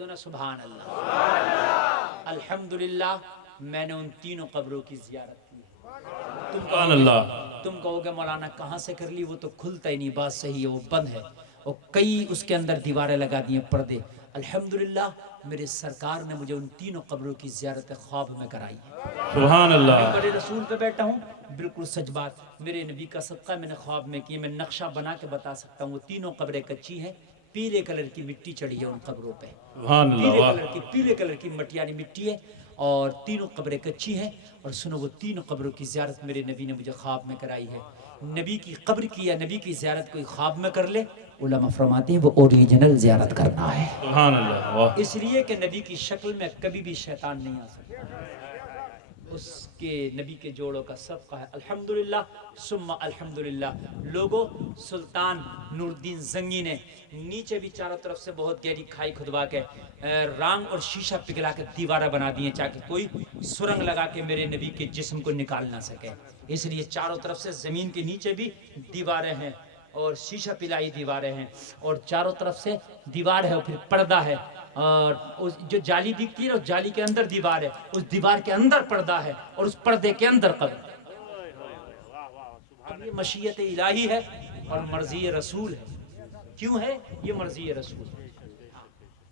دو نا سبحان اللہ۔ الحمدللہ میں نے ان تینوں قبروں کی زیارت کی۔ سبحان اللہ۔ تم کہو گے مولانا کہاں سے کر لی، وہ تو کھلتا ہی نہیں، بات صحیح ہے، وہ بند ہے، اور کئی اس کے اندر دیواریں لگا دی ہیں، پردے۔ الحمدللہ میرے سرکار نے مجھے ان تینوں قبروں کی زیارت خواب میں کرائی ہے۔ سبحان اللہ۔ میں بڑے رسول پہ بیٹھا ہوں، بالکل سچ بات، میرے نبی کا صدقہ میں نے خواب میں کی، میں نقشہ بنا کے بتا سکتا ہوں۔ وہ تینوں قبریں کچی ہیں، پیلے کلر کی مٹی چڑھی ہے ان قبروں پہ، سبحان اللہ۔ پیلے کلر کی مٹی یعنی مٹی ہے، اور تینوں قبریں کچی ہیں۔ اور سنو، وہ تینوں قبروں کی زیارت میرے نبی نے مجھے خواب میں کرائی ہے۔ نبی کی قبر کی یا نبی کی زیارت کوئی خواب میں کر لے، علماء فرماتے ہیں وہ اوریجنل زیارت کرنا ہے، سبحان اللہ۔ واہ۔ اس لیے کہ نبی کی شکل میں کبھی بھی شیطان نہیں آ سکتا، اس کے نبی کے جوڑوں کا صدقہ ہے۔ الحمدللہ ثم الحمدللہ۔ لوگوں، سلطان نور الدین زنگی نے نیچے بھی چاروں طرف سے بہت گہری کھائی کھدوا کے رانگ اور شیشہ پگھلا کے دیواریں بنا دی ہیں تاکہ کوئی سرنگ لگا کے میرے نبی کے جسم کو نکال نہ سکے، اس لیے چاروں طرف سے زمین کے نیچے بھی دیواریں ہیں اور شیشہ پلائی دیواریں ہیں، اور چاروں طرف سے دیوار ہے اور پھر پردہ ہے، اور جو جالی دکھتی ہے اس جالی کے اندر دیوار ہے، اس دیوار کے اندر پردہ ہے، اور اس پردے کے اندر قبر۔ اب یہ مشیت الہی ہے اور مرضی رسول ہے۔ کیوں ہے یہ مرضی رسول؟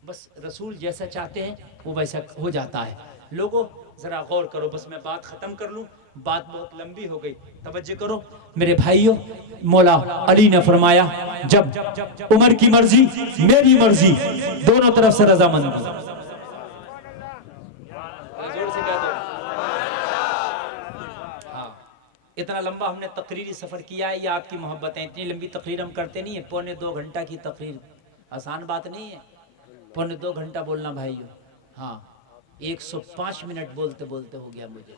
بس رسول جیسا چاہتے ہیں وہ ویسا ہو جاتا ہے۔ لوگوں ذرا غور کرو، بس میں بات ختم کر لوں، بات بہت لمبی ہو گئی، توجہ کرو میرے بھائیوں۔ مولا علی نے فرمایا جب عمر کی مرضی میری مرضی دونوں طرف سے رضامندی۔ زور سے کہہ دو۔ ہاں، اتنا لمبا ہم نے تقریری سفر کیا ہے، یہ آپ کی محبت ہے۔ اتنی لمبی تقریر ہم کرتے نہیں ہیں، پونے 2 گھنٹہ کی تقریر آسان بات نہیں ہے، پونے 2 گھنٹہ بولنا بھائیوں۔ ہاں، 105 منٹ بولتے بولتے ہو گیا مجھے۔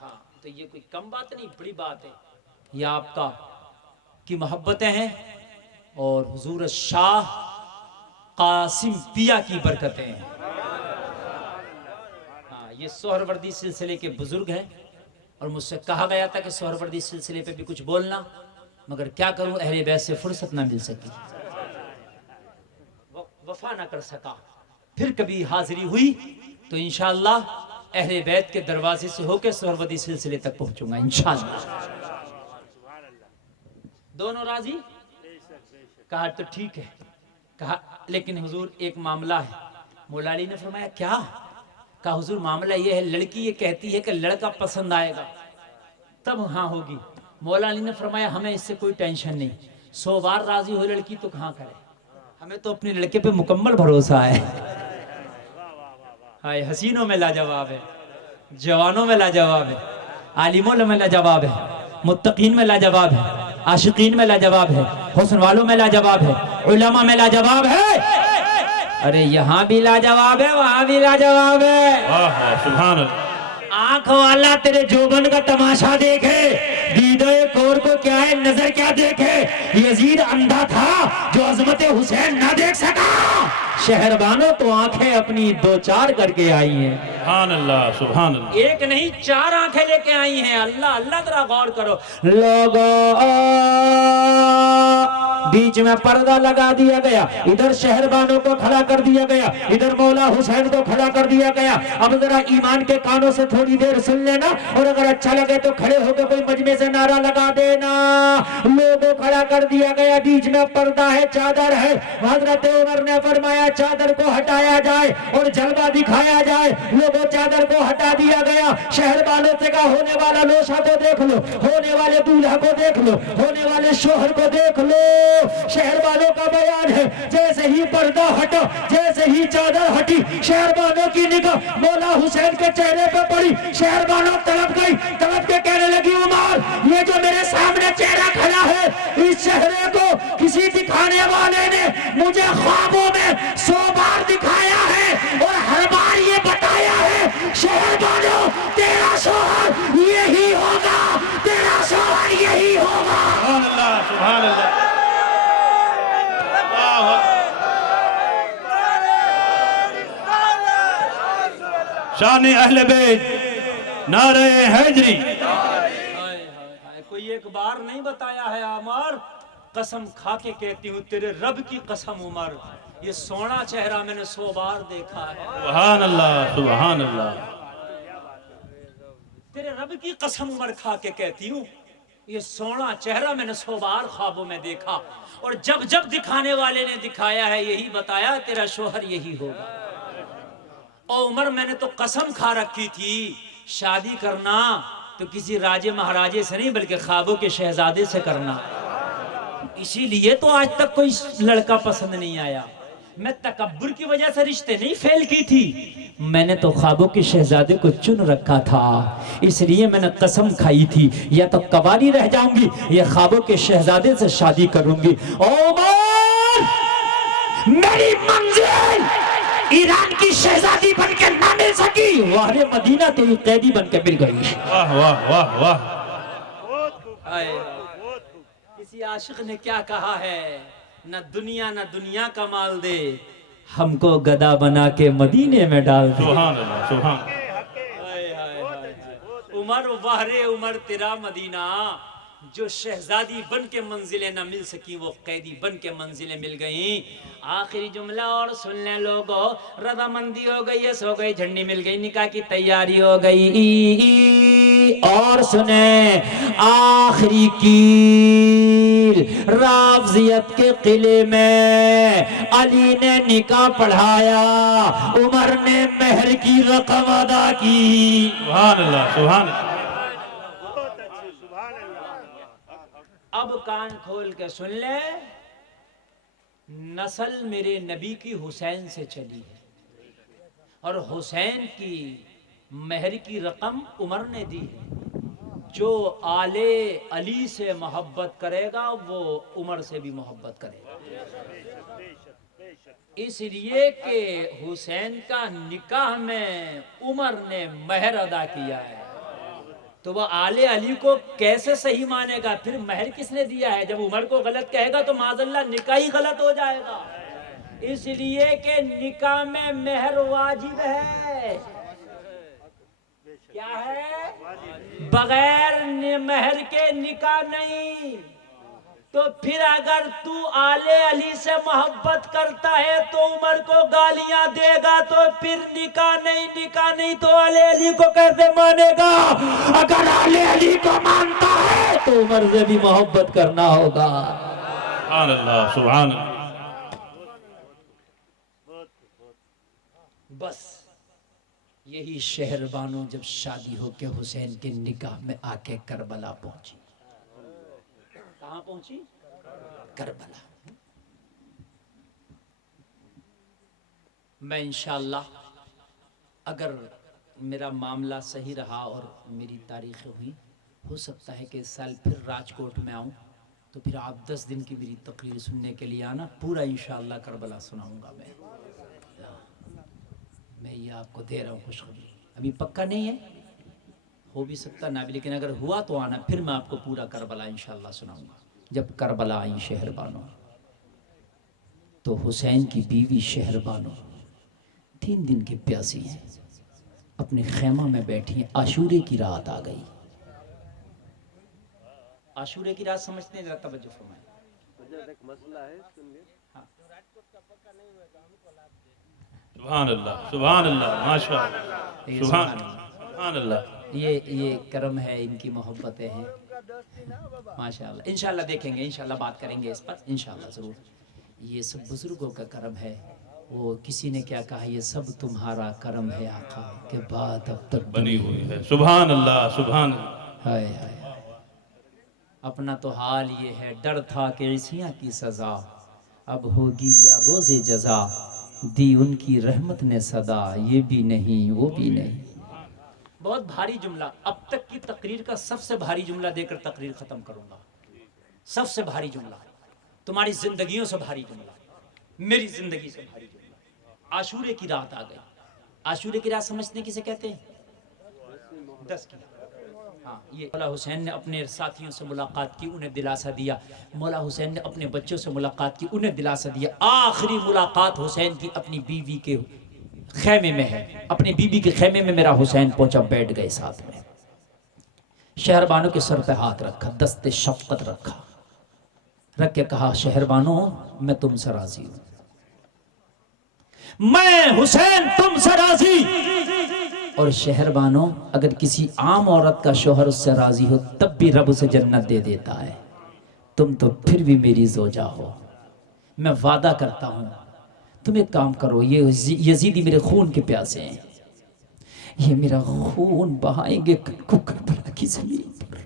ہاں، تو یہ کوئی کم بات نہیں، بڑی بات ہے۔ یہ آپ کی محبتیں ہیں اور حضور شاہ قاسم پیا کی برکتیں ہیں۔ ہاں، یہ سہروردی سلسلے کے بزرگ ہیں، اور مجھ سے کہا گیا تھا کہ سہروردی سلسلے پہ بھی کچھ بولنا، مگر کیا کروں، اہل بیت سے فرصت نہ مل سکی، وفا نہ کر سکا۔ پھر کبھی حاضری ہوئی تو انشاءاللہ اہل بیت کے دروازے سے ہو کے سہروردی سلسلے تک پہنچوں گا انشاءاللہ۔ دونوں راضی؟ کہا تو ٹھیک ہے، کہا لیکن حضور ایک معاملہ ہے۔ مولا علی نے فرمایا کیا؟ کہا حضور معاملہ یہ ہے، لڑکی یہ کہتی ہے کہ لڑکا پسند آئے گا تب ہاں ہوگی۔ مولا علی نے فرمایا ہمیں اس سے کوئی ٹینشن نہیں، 100 بار راضی ہو لڑکی تو کہاں کرے، ہمیں تو اپنے لڑکے پہ مکمل بھروسہ ہے۔ ہائے، حسینوں میں لاجواب ہے، جوانوں میں لاجواب ہے، عالموں میں لاجواب ہے، متقین میں لاجواب ہے، عاشقین میں لاجواب ہے، حسن والوں میں لاجواب ہے، علماء میں لاجواب ہے۔ ارے یہاں بھی لاجواب ہے، وہاں بھی لاجواب ہے۔ سبحان اللہ۔ آنکھ والا تیرے جوبن کا تماشا دیکھے، دیدہ کور کو کیا ہے، نظر کیا دیکھے۔ یزید اندھا تھا جو عظمت حسین نہ دیکھ سکا، شہربانو تو آنکھیں اپنی 2-4 کر کے آئی ہیں۔ سبحان اللہ، سبحان اللہ۔ ایک نہیں 4 آنکھیں لے کے آئی ہیں۔ اللہ اللہ ذرا غور کرو۔ لوگوں بیچ میں پردہ لگا دیا گیا، ادھر شہربانوں کو کھڑا کر دیا گیا، ادھر مولا حسین کو کھڑا کر دیا گیا۔ اب ذرا ایمان کے کانوں سے تھوڑی دیر سن لینا، اور اگر اچھا لگے تو کھڑے ہو کے کوئی مجمع سے نعرہ لگا دینا۔ لوگوں کھڑا کر دیا گیا، بیچ میں پردہ ہے، چادر ہے۔ حضرت عمر نے فرمایا چادر کو ہٹایا جائے اور جلوہ دکھایا جائے۔ لوگوں چادر کو ہٹا دیا گیا۔ شہر والوں سے کہا ہونے والا لوشا کو دیکھ لو، ہونے والے دولہا کو دیکھ لو، ہونے والے شوہر کو دیکھ لو۔ شہر والوں کا بیان ہے جیسے ہی پردہ ہٹا، جیسے ہی چادر ہٹی، شہر والوں کی نگاہ مولا حسین کے چہرے پہ پڑی۔ شہر والوں طلب گئی، طلب کے کہنے لگی عمر یہ جو میرے سامنے چہرہ کھڑا ہے، اس چہرے کو کسی دکھانے والے نے مجھے خوابوں میں 100 بار دکھایا ہے اور ہر بار یہ بتایا ہے شہر والوں تیرا شوہر یہی ہوگا، تیرا شوہر یہی ہوگا۔ سبحان اللہ، سبحان اللہ۔ شان اہل بیت، نعرہ حیدری۔ کوئی ایک بار نہیں بتایا ہے عمر، قسم کھا کے کہتی ہوں تیرے رب کی قسم عمر، یہ سونا چہرہ میں نے 100 بار دیکھا ہے. سبحان اللہ سبحان اللہ. تیرے رب کی قسم عمر کھا کے کہتی ہوں یہ سونا چہرہ میں نے 100 بار خوابوں میں دیکھا, اور جب جب دکھانے والے نے دکھایا ہے یہی بتایا تیرا شوہر یہی ہوگا. اور عمر میں نے تو قسم کھا رکھی تھی شادی کرنا تو کسی راجے مہاراجے سے نہیں بلکہ خوابوں کے شہزادے سے کرنا. اسی لیے تو آج تک کوئی لڑکا پسند نہیں آیا. میں تکبر کی وجہ سے رشتے نہیں فیل کی تھی, میں نے تو خوابوں کے شہزادے کو چن رکھا تھا. اس لیے میں نے قسم کھائی تھی یا تو کباری رہ جاؤں گی یا خوابوں کے شہزادے سے شادی کروں گی. عمر میری منزل ایران کی شہزادی بن کے نہ مل سکی, وہاں مدینہ تیری قیدی بن کے مل گئی. واہ واہ واہ واہ. کسی عاشق نے کیا کہا ہے, نہ دنیا کا مال دے, ہم کو گدا بنا کے مدینے میں ڈال دے. سبحان اللہ سبحان. عمر وہرے عمر تیرا مدینہ, جو شہزادی بن کے منزلیں نہ مل سکی وہ قیدی بن کے منزلیں مل گئیں. آخری جملہ اور سن لیں لوگو, رضامندی ہو گئی, یس ہو گئی, جھنڈی مل گئی, نکاح کی تیاری ہو گئی. اور سنیں آخری کی رافضیت کے قلعے میں علی نے نکاح پڑھایا, عمر نے مہر کی رقم ادا کی. سبحان اللہ سبحان اللہ. اب کان کھول کے سن لے, نسل میرے نبی کی حسین سے چلی ہے, اور حسین کی مہر کی رقم عمر نے دی ہے. جو آل علی سے محبت کرے گا وہ عمر سے بھی محبت کرے گا. اس لیے کہ حسین کا نکاح میں عمر نے مہر ادا کیا ہے, تو وہ آل علی کو کیسے صحیح مانے گا؟ پھر مہر کس نے دیا ہے؟ جب عمر کو غلط کہے گا تو معاذ اللہ نکاح ہی غلط ہو جائے گا. اس لیے کہ نکاح میں مہر واجب ہے. کیا ہے؟ بغیر مہر کے نکاح نہیں. تو پھر اگر تو آل علی سے محبت کرتا ہے تو عمر کو گالیاں دے گا تو پھر نکاح نہیں تو آل علی کو کیسے مانے گا؟ اگر آل علی کو مانتا ہے تو عمر سے بھی محبت کرنا ہوگا. سبحان اللہ سبحان اللہ. بس یہی شہر بانو جب شادی ہو کے حسین کے نکاح میں آ کے کربلا پہنچی. کہاں پہنچی؟ کربلا. میں انشاءاللہ اگر میرا معاملہ صحیح رہا اور میری تاریخیں ہوئی, ہو سکتا ہے کہ اس سال پھر راجکوٹ میں آؤں, تو پھر آپ 10 دن کی میری تقریر سننے کے لیے آنا. پورا انشاءاللہ کربلا سناؤں گا. میں یہ آپ کو دے رہا ہوں خوشخبری. ابھی پکا نہیں ہے, ہو بھی سکتا نہ بھی, لیکن اگر ہوا تو آنا, پھر میں آپ کو پورا کربلا انشاءاللہ سناؤں گا. جب کربلا آئی شہر بانو تو حسین کی بیوی شہر بانو 3 دن کی پیاسی ہیں, اپنے خیمہ میں بیٹھی ہیں. عاشورے کی رات آ گئی. عاشورے کی رات سمجھتے ہیں؟ ذرا توجہ فرمائیں. سبحان اللہ سبحان اللہ ماشاء اللہ سبحان اللہ. یہ کرم ہے, ان کی محبتیں ہیں ماشاءاللہ. انشاءاللہ دیکھیں گے, انشاءاللہ بات کریں گے اس پر انشاءاللہ ضرور. یہ سب بزرگوں کا کرم ہے. وہ کسی نے کیا کہا, یہ سب تمہارا کرم ہے آقا کہ بات اب تک بنی ہوئی ہے. سبحان اللہ سبحان اللہ. ہائے ہائے. اپنا تو حال یہ ہے, ڈر تھا کہ عیسیاں کی سزا اب ہوگی یا روز جزا, دی ان کی رحمت نے صدا, یہ بھی نہیں وہ بھی نہیں. بہت بھاری جملہ, اب تک کی تقریر کا سب سے بھاری جملہ دے کر تقریر ختم کروں گا. سب سے بھاری جملہ, تمہاری زندگیوں سے بھاری جملہ, میری زندگی سے بھاری جملہ. عاشورے کی رات آ گئی. عاشورے کی رات سمجھتے ہیں کسے کہتے ہیں؟ 10 کی. ہاں, یہ مولا حسین نے اپنے ساتھیوں سے ملاقات کی, انہیں دلاسا دیا. مولا حسین نے اپنے بچوں سے ملاقات کی, انہیں دلاسا دیا. آخری ملاقات حسین کی اپنی بیوی کے خیمے میں ہے. اپنی بیوی کے خیمے میں میرا حسین پہنچا, بیٹھ گئے ساتھ میں. شہربانوں کے سر پہ ہاتھ رکھا, دست شفقت رکھا, رکھ کے کہا شہربانوں میں تم سے راضی ہوں. میں حسین تم سے راضی. اور شہر بانو اگر کسی عام عورت کا شوہر اس سے راضی ہو تب بھی رب اسے جنت دے دیتا ہے. تم تو پھر بھی میری زوجہ ہو. میں وعدہ کرتا ہوں تم ایک کام کرو. یہ یزیدی میرے خون کے پیاسے ہیں. یہ میرا خون بہائیں گے کل کو کربلا کی زمین پر.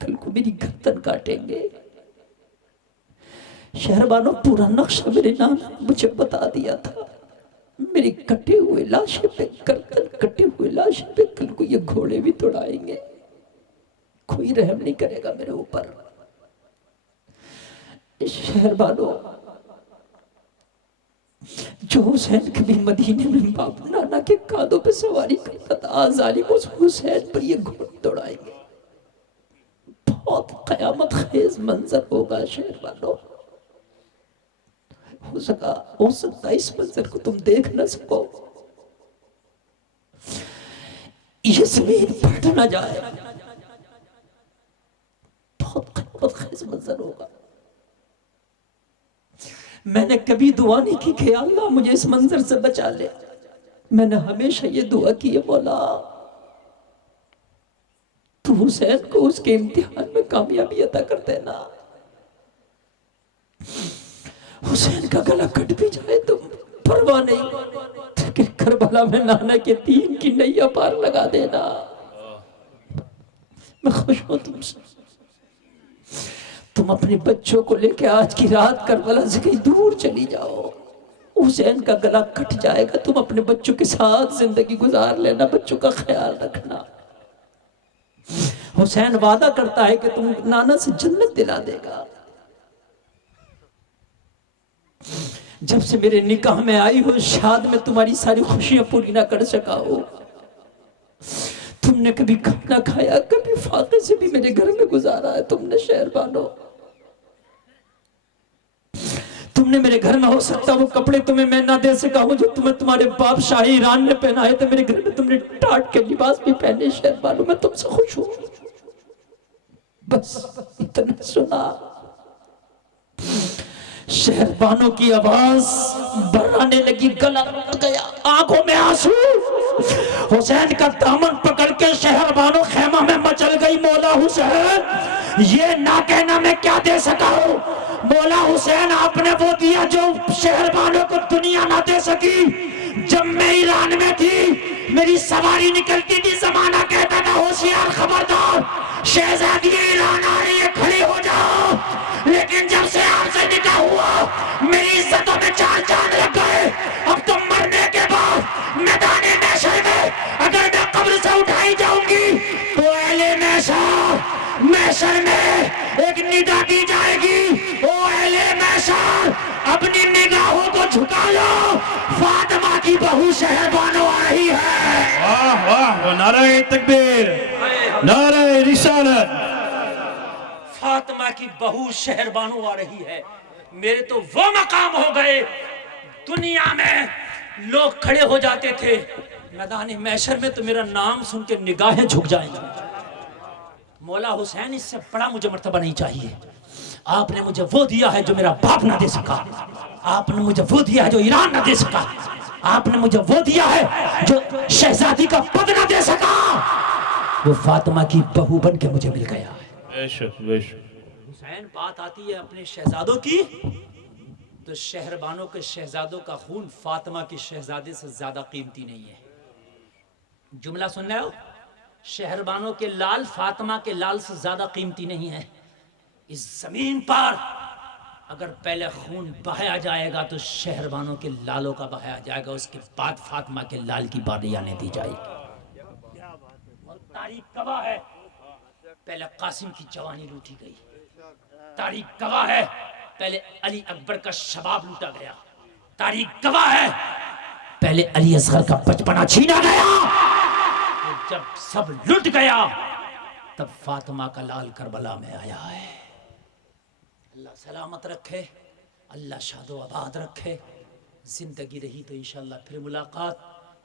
کل کو میری گردن کاٹیں گے. شہربانوں پورا نقشہ میرے نانا نے مجھے بتا دیا تھا. میری کٹے ہوئے لاشے پہ گردن کٹے ہوئے لاشے پہ کل کو یہ گھوڑے بھی توڑائیں گے. کوئی رحم نہیں کرے گا میرے اوپر. شہربانوں جو حسین کبھی مدینے میں باپ نانا کے کاندھوں پہ سواری کرتا تھا آج ظالم اس حسین پر یہ گھوڑے توڑائیں گے. بہت قیامت خیز منظر ہوگا شہربانوں. ہو سکتا اس منظر کو تم دیکھ نہ سکو. یہ زمین پھٹ نہ جائے. بہت قیامت خیز منظر ہوگا. میں نے کبھی دعا نہیں کی کہ اللہ مجھے اس منظر سے بچا لے. میں نے ہمیشہ یہ دعا کی ہے مولا تو حسین کو اس کے امتحان میں کامیابی عطا کر دینا. حسین کا گلا کٹ بھی جائے تو پرواہ نہیں لیکن کربلا میں نانا کے دین کی نیا پار لگا دینا. میں خوش ہوں تم سے. تم اپنے بچوں کو لے کے آج کی رات کربلا سے کہیں دور چلی جاؤ. حسین کا گلا کٹ جائے گا. تم اپنے بچوں کے ساتھ زندگی گزار لینا. بچوں کا خیال رکھنا. حسین وعدہ کرتا ہے کہ تم نانا سے جنت دلا دے گا. جب سے میرے نکاح میں آئی ہو شاد میں تمہاری ساری خوشیاں پوری نہ کر سکا ہو. تم نے کبھی کھانا کھایا کبھی فاقے سے بھی میرے گھر میں گزارا ہے تم نے شہربانو. تم نے میرے گھر میں ہو سکتا وہ کپڑے تمہیں میں نہ دے سکا ہوں جو تمہیں تمہارے باپ شاہی ایران نے پہنائے تھے. میرے گھر میں تم نے ٹاٹ کے لباس بھی پہنے شہربانو. میں تم سے خوش ہوں. بس اتنا سنا. شہربانوں کی آواز برانے لگی. گلا رک گیا. آنکھوں میں آنسو. حسین کا دامن پکڑ کے شہربانوں خیمہ میں مچل گئی. مولا حسین یہ نہ کہنا میں کیا دے سکا ہوں. مولا حسین آپ نے وہ دیا جو شہربانوں کو دنیا نہ دے سکی. جب میں ایران میں تھی میری سواری نکلتی تھی زمانہ کہتا تھا ہوشیار خبردار شہزادی ایران آ رہی ہے کھڑے ہو جاؤ. لیکن جب سے آپ سے نکاح ہوا میری عزتوں میں چار چاند لگ گئے. اب تو مرنے کے بعد میدان محشر میں اگر میں قبر سے اٹھائی جاؤں گی تو اہل محشر میں ایک ندا دی جائے گی. او اہل محشر اپنی نگاہوں کو جھکا لو. فاطمہ کی بہو شہربانو آ رہی ہے. واہ واہ. نعرہ تکبیر. نعرہ رسالت. فاطمہ کی بہو شہربانو آ رہی ہے. میرے تو وہ مقام ہو گئے دنیا میں لوگ کھڑے ہو جاتے تھے میدان محشر میں تو میرا نام سن کے نگاہیں جھک جائیں گی. مولا حسین اس سے بڑا مجھے مرتبہ نہیں چاہیے. آپ نے مجھے وہ دیا ہے جو میرا باپ نہ دے سکا. آپ نے مجھے وہ دیا ہے جو ایران نہ دے سکا. آپ نے مجھے وہ دیا ہے جو شہزادی کا پد نہ دے سکا. وہ فاطمہ کی بہو بن کے مجھے مل گیا ہے. بے شک بے شک. حسین بات آتی ہے اپنے شہزادوں کی تو شہربانوں کے شہزادوں کا خون فاطمہ کی شہزادے سے زیادہ قیمتی نہیں ہے. جملہ سن رہے ہو؟ شہربانوں کے لال فاطمہ کے لال سے زیادہ قیمتی نہیں ہے. اس زمین پر اگر پہلے خون بہایا جائے گا تو شہربانوں کے لالوں کا بہایا جائے گا. اس کے بعد فاطمہ کے لال کی باری آنے دی جائے گی. اور تاریخ گواہ ہے پہلے قاسم کی جوانی لوٹی گئی. تاریخ گواہ ہے پہلے علی اکبر کا شباب لوٹا گیا. تاریخ گواہ ہے پہلے علی اصغر کا بچپنا چھینا گیا. جب سب لٹ گیا تب فاطمہ کا لال کربلا میں آیا ہے. اللہ سلامت رکھے. اللہ شاد و آباد رکھے. زندگی رہی تو انشاءاللہ پھر ملاقات.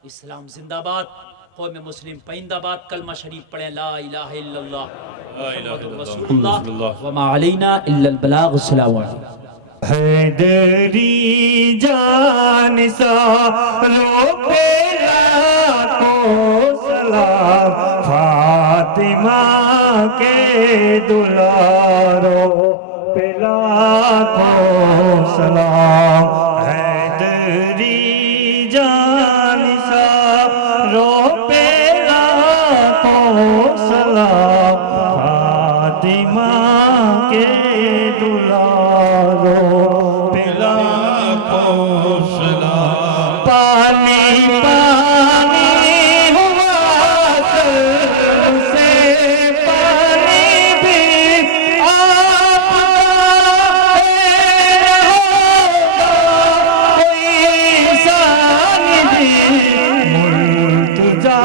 اسلام زندہ باد. قوم مسلم پائندہ باد. کلمہ شریف پڑھیں لا الہ الا اللہ محمد رسول اللہ وما علینا الا البلاغ. السلام علیکم. حیدری جان ساروں پہ لاکھوں سلام، فاطمہ کے دلاروں پہ لاکھوں سلام، حیدری جان ساروں پہ لاکھوں سلام، فاطمہ کے دلاروں پہ لاکھوں سلام، پانی پانی ہوا سر سے پانی بھی آپ کوئی سانی ملتجا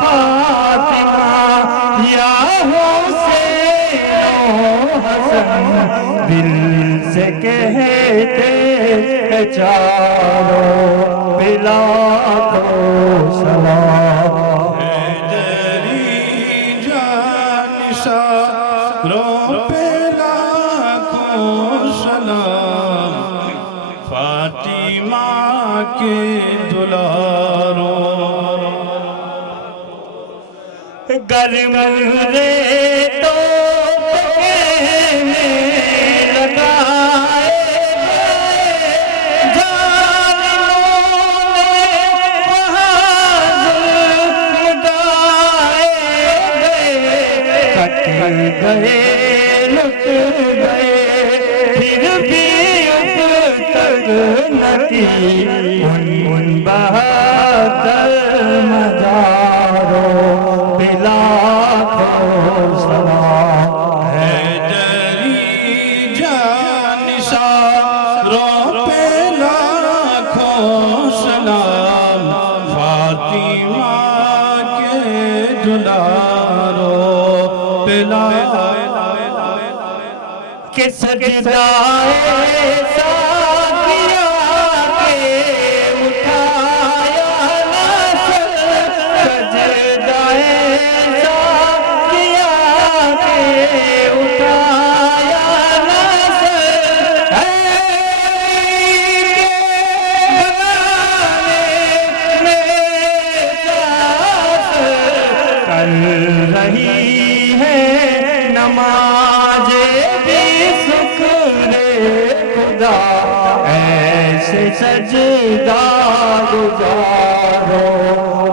فاطمہ یا حسین و حسن دل سے کہتے ہیں چاروں پہ لاکھوں سلام، حیدری جان ساروں پہ لاکھوں سلام، فاطمہ کے دلاروں، گرم ریتوں پہ لگائے ظالموں نے وہاں ظلم ڈھائے گئے، کٹ گئے لٹ گئے، پھر بھی اب تک نہ کی ان بہادر مزاروں پہ لاکھوں سلام، حیدری جان ساروں پہ لاکھوں سلام، فاطمہ کے دلاروں پہ کہ سجدائے ساقیہ کے اٹھایا نہ سر، سجدائے ساقیہ کے اٹھایا نہ سر، اے کر رہی ہے نماز بھی شکر خدا، ایسے سجدہ گزاروں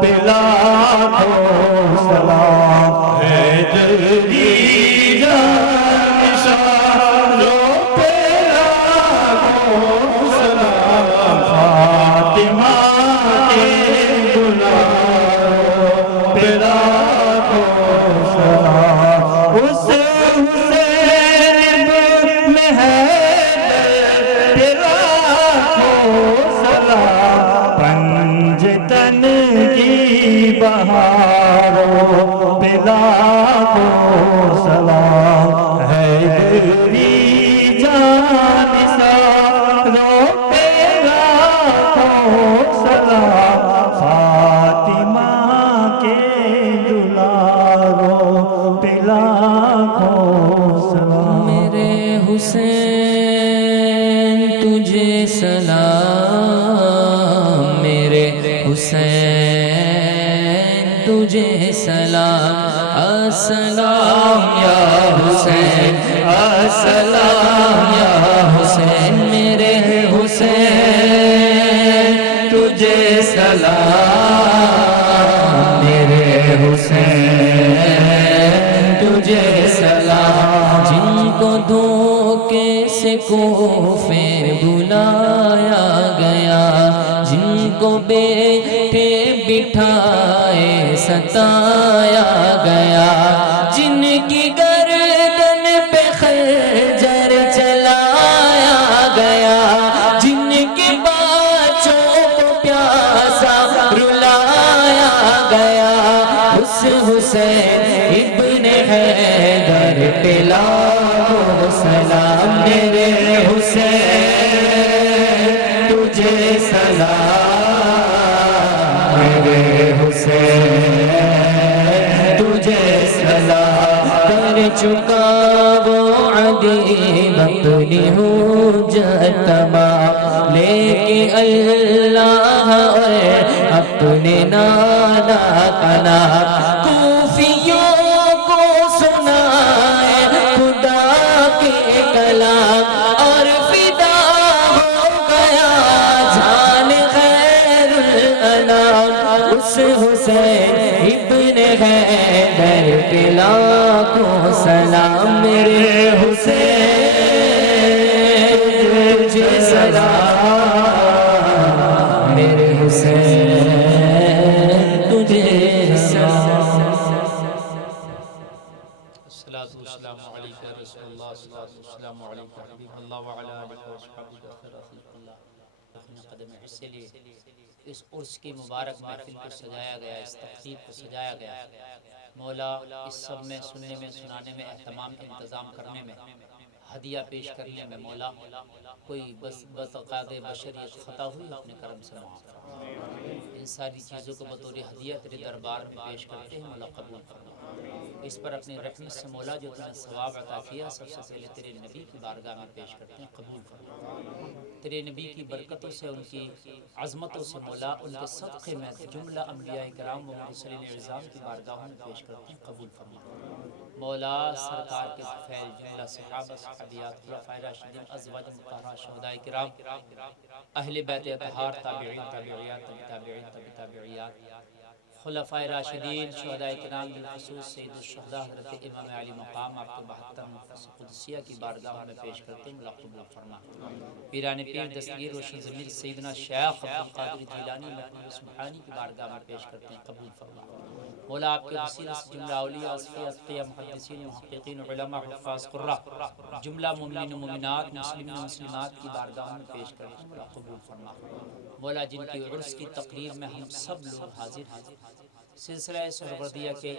پہ لاکھوں سلام، حیدری جان ساروں پہ لاکھوں سلام، فاطمہ کے دلاروں پہ لاکھوں سلام، اس حسین ابن حیدر پہ لاکھوں سلام، پنجتن کی بہاروں پہ لاکھوں سلام، حیدری جان ساروں پہ لاکھوں سلام، فاطمہ کے دلاروں پہ لاکھوں سلام، میرے حسین تجھے سلام، میرے حسین تجھے سلام، السلام یا حسین، السلام یا حسین، میرے حسین تجھے سلام، میرے حسین تجھے سلام، جن کو دھوکے سے کوفے بلایا گیا، جن کو بیٹھے بٹھائے ستایا گیا، جن کی گردن پہ خنجر چلایا گیا، جن کی بچوں کو پیاسا رلایا گیا، اس حسین ابن حیدر پہ لاکھوں سلام، میرے حسین تجھے سلام، میرے حسین تجھے سلام، کر چکا وہ عدل کے اپنی حجت تمام لے کے اللہ اور اپنے نانا کا نام کوفیوں کو سنائے خدا کے کلام اور فدا ہو گیا جان خیر الانام اس حسین ابن حیدر پہ لاکھوں سلام میرے حسین تجھے سلام میرے حسین تجھے سلام الصلاة والسلام علیکہ رسول اللہ الصلاة والسلام علیکہ حبیب اللہ وعلا آلہ وصحبہ خیر اللہ اپنے قدم حصے لیے اس عرس کی مبارک محفل کو سجایا گیا اس تقریب کو سجایا گیا مولا اس سب میں سننے میں سنانے میں اہتمام انتظام کرنے میں ہدیہ پیش کرنے میں مولا کوئی بتقاض بشریت خطا ہوئی اپنے کرم سے معاف فرما ان ساری چیزوں کو بطور ہدیہ تیرے دربار میں پیش کرتے ہیں مولا قبول فرما اس پر اپنی رحمت سے مولا جو تمہیں ثواب عطا کیا سب سے پہلے تیرے نبی کی بارگاہ میں پیش کرتے ہیں قبول فرما تیرے نبی کی برکتوں سے ان کی عظمتوں سے مولا ان کے صدقے میں جملہ انبیاء کرام و مرسلین اعظام کی بارگاہوں میں پیش کرتے ہیں قبول فرما مولا سرکار کے فیل جملہ صحابہ صحابیات خلفائے راشدین ازواج مطہرات شہداء کرام اہل بیت اطہار تابعین تابعیات تابعین تابعیات خلفائے راشدین شہداء کرام بالخصوص سید الشہداء حضرت امام علی مقام آپ کے 72 نفس قدسیہ کی بارگاہ میں پیش کرتے ہیں قبول فرما پیران پیر دستگیر روشن ضمیر سیدنا شیخ عبدالقادر جیلانی محمود سبحانی کی بارگاہ میں پیش کرتے ہیں قبول فرما مولا آپ کے وسیلہ سے جملہ اولیاء اصفیاء اتقیاء محدثین محققین علماء حفاظ قرہ جملہ مومنین و مومنات مسلمین و مسلمات کی بارگاہ میں پیش کرتے ہیں قبول فرما مولا جن کی عرس کی تقریب میں ہم سب لوگ حاضر ہیں سلسلہ سہروردیہ کے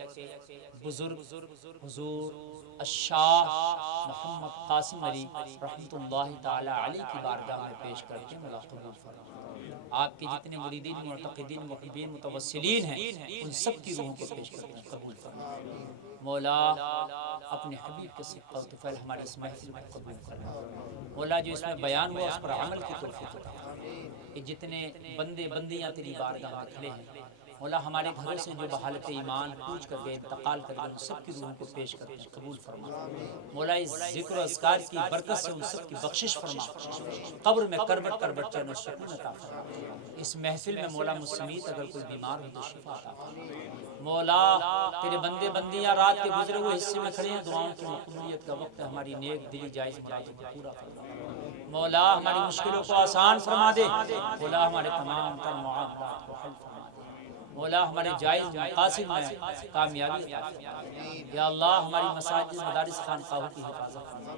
بزرگ حضور الشاہ محمد قاسم علی رحمت اللہ تعالی علیہ کی بارگاہ میں پیش کرتے ہیں مولا قبول فرما آپ کے جتنے مریدین معتقدین محبین متوسلین ہیں ان سب کی روحوں کو پیش کرتے ہیں قبول فرما مولا اپنے حبیب کے صدقہ و طفیل ہمارے اس محفل میں قبول کرنا مولا جو اس میں بیان ہوا اس پر عمل کی توفیق عطا کہ جتنے بندے بندیاں تیری بارگاہ میں کھڑے ہیں مولا ہمارے گھروں سے جو بحالت ایمان کوچ کر گئے انتقال کر گئے ان سب کی روحوں کو پیش کرتے ہیں قبول فرما مولا اس ذکر و اذکار کی برکت سے ان سب کی بخشش فرما قبر میں کربٹ کربٹ چین و سکون عطا فرما اس محفل میں مولا مسمیت اگر کوئی بیمار ہو تو شفا عطا فرما مولا تیرے بندے بندیاں رات کے گزرے ہوئے حصے میں کھڑے ہیں دعاؤں کی مقبولیت کا وقت ہے ہماری نیک دلی جائز مرادوں کو پورا فرما مولا ہماری مشکلوں کو آسان فرما دے مولا ہمارے تمام تر معاملات کو حل فرما مولا ہمارے جائز مقاصد میں کامیابی عطا فرما یا اللہ ہماری مساجد مدارس خانقاہوں کی حفاظت فرما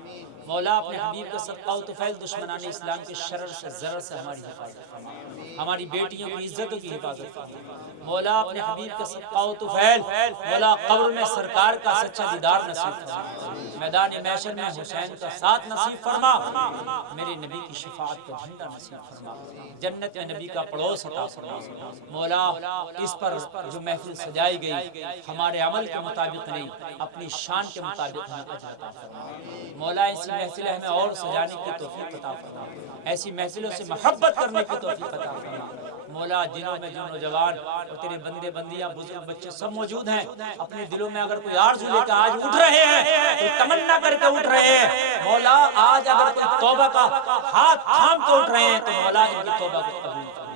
مولا اپنے حبیب کا صدقہ و طفیل دشمنان اسلام کے شرر سے ضرر سے ہماری حفاظت فرما ہماری بیٹیوں کی عزتوں کی حفاظت فرما مولا اپنے حبیب کا صدقہ و طفیل مولا قبر میں سرکار کا سچا دیدار نصیب فرما میدان محشر میں حسین کا ساتھ نصیب فرما میرے نبی کی شفاعت کا جھنڈا نصیب فرما جنت میں نبی کا پڑوس عطا فرما مولا اس پر جو محفل سجائی گئی ہمارے عمل کے مطابق نہیں اپنی شان کے مطابق ہمیں اجر عطا فرما مولا ایسی محفلیں ہمیں اور سجانے کی توفیق عطا فرما ایسی محفلوں سے محبت کرنے کی توفیق عطا فرما مولا دلوں میں جو نوجوان اور تیرے بندے بندیاں بزرگ بچے سب موجود ہیں اپنے دلوں میں اگر کوئی آرزو لے کر آج اٹھ رہے ہیں کوئی تمنا کر کے اٹھ رہے ہیں مولا آج اگر کوئی توبہ کا ہاتھ تھام کے اٹھ رہے ہیں تو مولا ان کی توبہ کو قبول فرما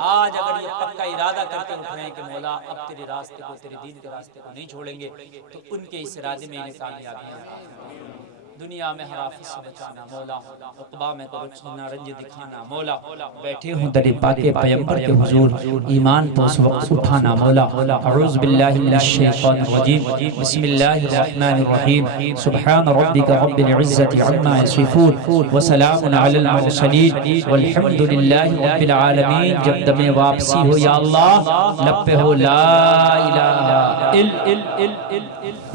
آج اگر یہ پکا ارادہ کرتے اٹھ رہے ہیں کہ مولا اب تیرے راستے کو تیرے دین کے راستے کو نہیں چھوڑیں گے تو ان کے اس ارادے میں انہیں کامیابی دنیا میں حرافت سے بچانا مولا عقبہ میں کرچنا رنج دکھانا مولا بیٹھے ہوں در پاک پیمبر کے حضور ایمان تو اس وقت اٹھانا مولا اعوذ باللہ من الشیطان الرجیم بسم اللہ الرحمن الرحیم سبحان ربک رب العزت عما یصفون وسلام علی المرسلین والحمد للہ رب العالمین جب دم واپسی ہو یا اللہ لب پہ ہو لا الہ الا